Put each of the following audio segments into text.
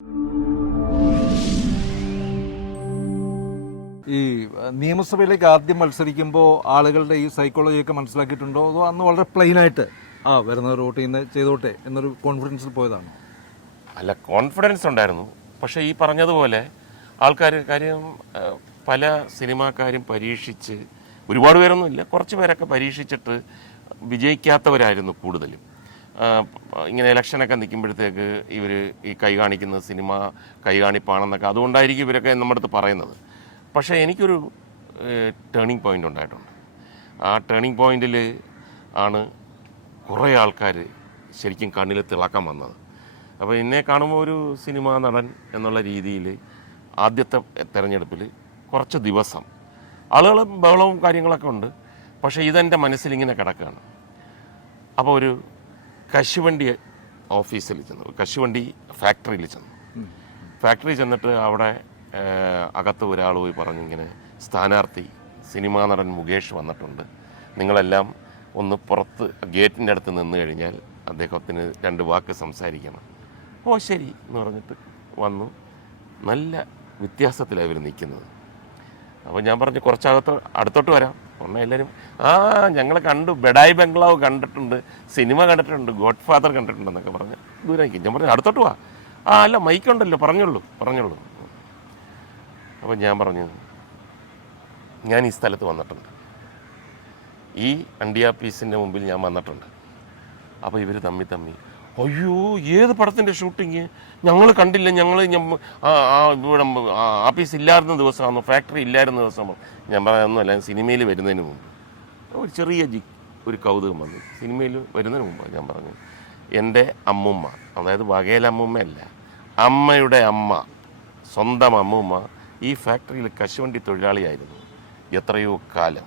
ഈ നിയമസഭയിലേക്ക് ആദ്യം മത്സരിക്കുമ്പോൾ ആളുകളുടെ ഈ സൈക്കോളജിയൊക്കെ മനസ്സിലാക്കിയിട്ടുണ്ടോ അതോ അന്ന് വളരെ പ്ലെയിനായിട്ട് വരുന്നവർ വോട്ട് ചെയ്യുന്ന ചെയ്തോട്ടെ എന്നൊരു കോൺഫിഡൻസിൽ പോയതാണ്? അല്ല, കോൺഫിഡൻസ് ഉണ്ടായിരുന്നു. പക്ഷേ ഈ പറഞ്ഞതുപോലെ ആൾക്കാർ കാര്യം പല സിനിമാക്കാരും പരീക്ഷിച്ച്, ഒരുപാട് പേരൊന്നുമില്ല, കുറച്ച് പേരൊക്കെ പരീക്ഷിച്ചിട്ട് വിജയിക്കാത്തവരായിരുന്നു കൂടുതലും. ഇങ്ങനെ ഇലക്ഷനൊക്കെ നിൽക്കുമ്പോഴത്തേക്ക് ഇവർ ഈ കൈ കാണിക്കുന്നത് സിനിമ കൈകാണിപ്പാണെന്നൊക്കെ, അതുകൊണ്ടായിരിക്കും ഇവരൊക്കെ നമ്മുടെ അടുത്ത് പറയുന്നത്. പക്ഷേ എനിക്കൊരു ടേണിംഗ് പോയിൻ്റ് ഉണ്ടായിട്ടുണ്ട്. ആ ടേണിംഗ് പോയിന്റിൽ ആണ് കുറേ ആൾക്കാർ ശരിക്കും കണ്ണിൽ തിളക്കം വന്നത്. അപ്പോൾ എന്നെ കാണുമ്പോൾ ഒരു സിനിമാ നടൻ എന്നുള്ള രീതിയിൽ ആദ്യത്തെ തെരഞ്ഞെടുപ്പിൽ കുറച്ച് ദിവസം ആളുകളും ബഹളവും കാര്യങ്ങളൊക്കെ ഉണ്ട്. പക്ഷേ ഇതെൻ്റെ മനസ്സിലിങ്ങനെ കിടക്കുകയാണ്. അപ്പോൾ ഒരു കശുവണ്ടി ഓഫീസിൽ ചെന്നു, കശുവണ്ടി ഫാക്ടറിയിൽ ചെന്നു. ഫാക്ടറി ചെന്നിട്ട് അവിടെ അകത്ത് ഒരാൾ പോയി പറഞ്ഞു, ഇങ്ങനെ സ്ഥാനാർത്ഥി സിനിമാ നടൻ മുകേഷ് വന്നിട്ടുണ്ട്, നിങ്ങളെല്ലാം ഒന്ന് പുറത്ത് ഗേറ്റിൻ്റെ അടുത്ത് നിന്ന് കഴിഞ്ഞാൽ അദ്ദേഹത്തിന് 2 വാക്ക് സംസാരിക്കണം. ഓ ശരി എന്ന് പറഞ്ഞിട്ട് വന്നു. നല്ല വ്യത്യാസത്തിലാണ് ഇവർ നിൽക്കുന്നത്. അപ്പോൾ ഞാൻ പറഞ്ഞു കുറച്ചകത്ത് അടുത്തോട്ട് വരാം. ഉടനെ എല്ലാവരും ഞങ്ങൾ കണ്ടു, ബെഡായി ബംഗ്ലാവ് കണ്ടിട്ടുണ്ട്, സിനിമ കണ്ടിട്ടുണ്ട്, ഗോഡ് ഫാദർ കണ്ടിട്ടുണ്ടെന്നൊക്കെ പറഞ്ഞ് ദൂരം നിൽക്കും. ഞാൻ പറഞ്ഞു അടുത്തോട്ട് വാ. അല്ല മൈക്കുണ്ടല്ലോ, പറഞ്ഞോളൂ. അപ്പോൾ ഞാൻ പറഞ്ഞു, ഞാൻ ഈ സ്ഥലത്ത് വന്നിട്ടുണ്ട്, ഈ അണ്ടിയാപ്പീസിൻ്റെ മുമ്പിൽ ഞാൻ വന്നിട്ടുണ്ട്. അപ്പോൾ ഇവർ തമ്മി അയ്യോ ഏത് പടത്തിൻ്റെ ഷൂട്ടിങ്, ഞങ്ങൾ കണ്ടില്ല, ഞങ്ങൾ ഇവിടെ ആഫീസ് ഇല്ലായിരുന്ന ദിവസമാണോ, ഫാക്ടറി ഇല്ലായിരുന്ന ദിവസമാണോ? ഞാൻ പറയാനൊന്നുമല്ല, സിനിമയിൽ വരുന്നതിന് മുമ്പ് ഒരു ചെറിയ ഒരു കൗതുകം വന്നു. സിനിമയിൽ വരുന്നതിന് മുമ്പ് ഞാൻ പറഞ്ഞു, എൻ്റെ അമ്മുമ്മ, അതായത് വകയിലമ്മൂമ്മയല്ല, അമ്മയുടെ അമ്മ, സ്വന്തം അമ്മൂമ്മ ഈ ഫാക്ടറിയിൽ കശുവണ്ടി തൊഴിലാളിയായിരുന്നു എത്രയോ കാലം.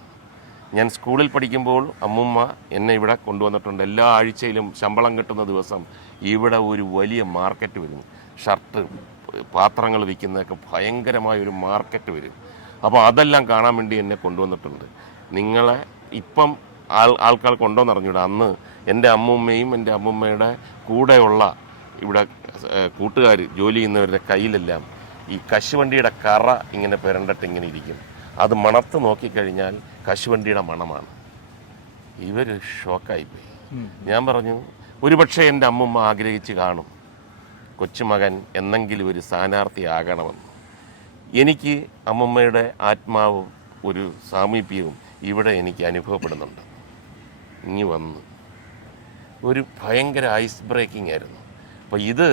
ഞാൻ സ്കൂളിൽ പഠിക്കുമ്പോൾ അമ്മുമ്മ എന്നെ ഇവിടെ കൊണ്ടുവന്നിട്ടുണ്ട്. എല്ലാ ആഴ്ചയിലും ശമ്പളം കിട്ടുന്ന ദിവസം ഇവിടെ ഒരു വലിയ മാർക്കറ്റ് വരും, ഷർട്ട് പാത്രങ്ങൾ വിൽക്കുന്നതൊക്കെ ഭയങ്കരമായൊരു മാർക്കറ്റ് വരും. അപ്പോൾ അതെല്ലാം കാണാൻ വേണ്ടി എന്നെ കൊണ്ടുവന്നിട്ടുണ്ട്. നിങ്ങളെ ഇപ്പം ആൾക്കാർ കൊണ്ടുവന്ന് അറിഞ്ഞൂടാ, അന്ന് എൻ്റെ അമ്മുമ്മയും എൻ്റെ അമ്മുമ്മയുടെ കൂടെയുള്ള ഇവിടെ കൂട്ടുകാർ ജോലി ചെയ്യുന്നവരുടെ കയ്യിലെല്ലാം ഈ കശുവണ്ടിയുടെ കറ ഇങ്ങനെ പുരണ്ടിട്ട് ഇങ്ങനെ ഇരിക്കും. അത് മണത്ത് നോക്കിക്കഴിഞ്ഞാൽ കശുവണ്ടിയുടെ മണമാണ്. ഇവർ ഷോക്കായിപ്പോയി. ഞാൻ പറഞ്ഞു, ഒരുപക്ഷെ എൻ്റെ അമ്മുമ്മ ആഗ്രഹിച്ച് കാണും കൊച്ചുമകൻ എന്നെങ്കിലും ഒരു സ്ഥാനാർത്ഥിയാകണമെന്ന്. എനിക്ക് അമ്മുമ്മയുടെ ആത്മാവും ഒരു സാമീപ്യവും ഇവിടെ എനിക്ക് അനുഭവപ്പെടുന്നുണ്ട്. ഇനി വന്ന് ഒരു ഭയങ്കര ഐസ് ബ്രേക്കിംഗ് ആയിരുന്നു. അപ്പോൾ ഇത്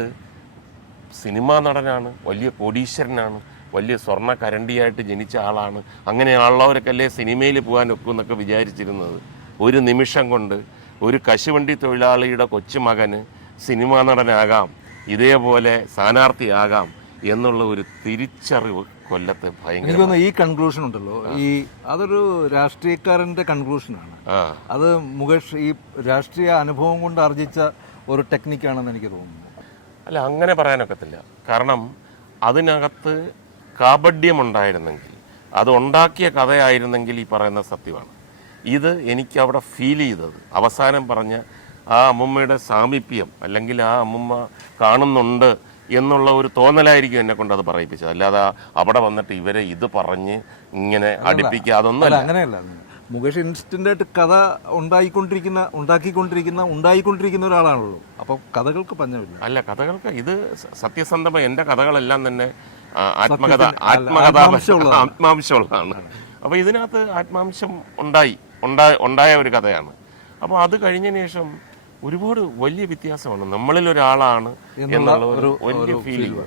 സിനിമാ നടനാണ്, വലിയ കോടീശ്വരനാണ്, വലിയ സ്വർണ്ണ കരണ്ടിയായിട്ട് ജനിച്ച ആളാണ്, അങ്ങനെയുള്ളവരൊക്കെ സിനിമയിൽ പോകാൻ ഒക്കുമെന്നൊക്കെ വിചാരിച്ചിരുന്നത്. ഒരു നിമിഷം കൊണ്ട് ഒരു കശുവണ്ടി തൊഴിലാളിയുടെ കൊച്ചുമകന് സിനിമാ നടനാകാം, ഇതേപോലെ സ്ഥാനാർത്ഥിയാകാം എന്നുള്ള ഒരു തിരിച്ചറിവ് കൊല്ലത്ത് ഭയങ്കര. ഈ കൺക്ലൂഷൻ ഉണ്ടല്ലോ, അതൊരു രാഷ്ട്രീയക്കാരൻ്റെ കൺക്ലൂഷനാണ്. അത് മുകേഷ് ഈ രാഷ്ട്രീയ അനുഭവം കൊണ്ട് ആർജിച്ച ഒരു ടെക്നിക്കാണെന്ന് എനിക്ക് തോന്നുന്നു. അല്ല, അങ്ങനെ പറയാനൊക്കത്തില്ല. കാരണം അതിനകത്ത് കാപഢ്യമുണ്ടായിരുന്നെങ്കിൽ, അത് ഉണ്ടാക്കിയ കഥയായിരുന്നെങ്കിൽ ഈ പറയുന്ന സത്യമാണ്. ഇത് എനിക്ക് അവിടെ ഫീൽ ചെയ്തത്, അവസാനം പറഞ്ഞ ആ അമ്മുമ്മയുടെ സാമീപ്യം, അല്ലെങ്കിൽ ആ അമ്മുമ്മ കാണുന്നുണ്ട് എന്നുള്ള ഒരു തോന്നലായിരിക്കും എന്നെ കൊണ്ട് അത് പറയിപ്പിച്ചത്. അല്ലാതെ അവിടെ വന്നിട്ട് ഇവരെ ഇത് പറഞ്ഞ് ഇങ്ങനെ അടുപ്പിക്കുക അതൊന്നും അങ്ങനെയല്ല. മുകേഷ് ഇൻസ്റ്റൻ്റായിട്ട് കഥ ഉണ്ടായിക്കൊണ്ടിരിക്കുന്ന ഒരാളാണല്ലോ. അപ്പോൾ കഥകൾക്ക് പഞ്ഞമില്ല. അല്ല, കഥകൾക്ക് ഇത് സത്യസന്ധമായി എൻ്റെ കഥകളെല്ലാം തന്നെ ആത്മാംശമുള്ളതാണ്. അപ്പോൾ ഇതിനകത്ത് ആത്മാംശം ഉണ്ടായ ഒരു കഥയാണ്. അപ്പോൾ അത് കഴിഞ്ഞതിന് ശേഷം ഒരുപാട് വലിയ വ്യത്യാസമാണ്, നമ്മളിൽ ഒരാളാണ് എന്നുള്ള ഒരു വലിയ ഫീലിംഗ്.